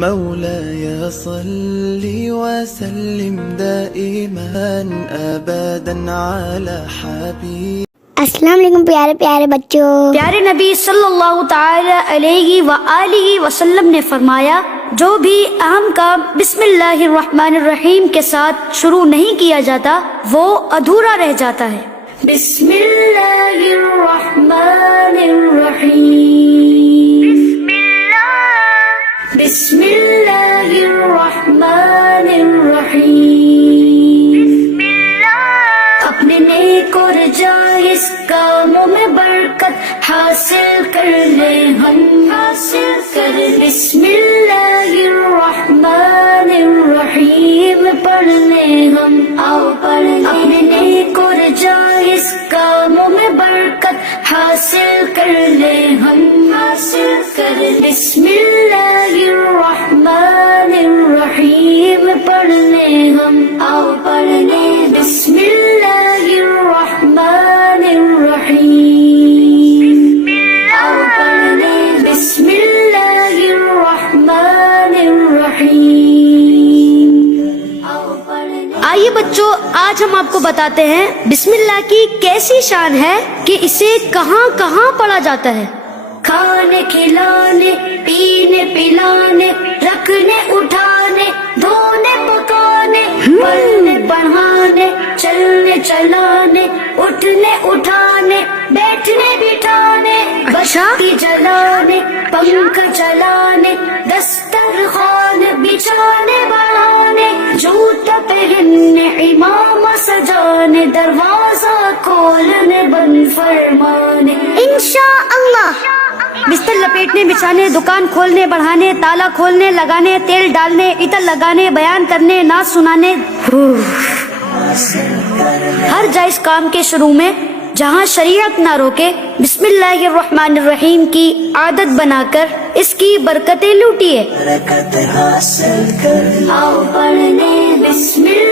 مولاي صل وسلم دائما ابدا على حبيب. السلام علیکم پیارے پیارے بچوں. پیارے نبی صلی اللہ تعالی علیہ وآلہ وسلم نے فرمایا، جو بھی اہم کام بسم اللہ الرحمن الرحیم کے ساتھ شروع نہیں کیا جاتا وہ ادھورا رہ جاتا ہے. بسم اللہ الرحمن الرحیم، بسم اللہ الرحمن الرحیم. اپنے نیک اور جائز کاموں میں برکت حاصل کر لیں ہم، حاصل کر لیں. بسم اللہ الرحمن الرحیم پڑھ لیں ہم، آؤ پڑھ لیں. اپنے نیک اور جائز کاموں میں برکت حاصل کر لیں ہم، حاصل کر لیں. بسم اللہ الرحمن الرحیم پڑھ لیں ہم، آؤ پڑھ لیں. بسم اللہ الرحمن الرحیم، آؤ پڑھ لیں. بسم اللہ الرحمن الرحیم، آؤ پڑھ لیں. آئیے بچوں، آج ہم آپ کو بتاتے ہیں بسم اللہ کی کیسی شان ہے کہ اسے کہاں کہاں پڑھا جاتا ہے. کھانے کھلانے، پینے پلانے، رکھنے اٹھانے، دھونے پکانے، پڑھنے پڑھانے، چلنے چلانے، اٹھنے اٹھانے، بیٹھنے بٹھانے، بتی جلانے، پنکھا چلانے، دسترخوان بچھانے بڑھانے، جوتا پہننے، امام سجانے، دروازہ کھولنے بند فرمانے. انشاءاللہ. بستر لپیٹنے بچھانے، دکان کھولنے بڑھانے، تالا کھولنے لگانے، تیل ڈالنے، عطر لگانے، بیان کرنے، نعت سنانے. ہر جائز کام کے شروع میں جہاں شریعت نہ روکے بسم اللہ الرحمن الرحیم کی عادت بنا کر اس کی برکتیں لوٹیے. آؤ پڑھ لیں بسم اللہ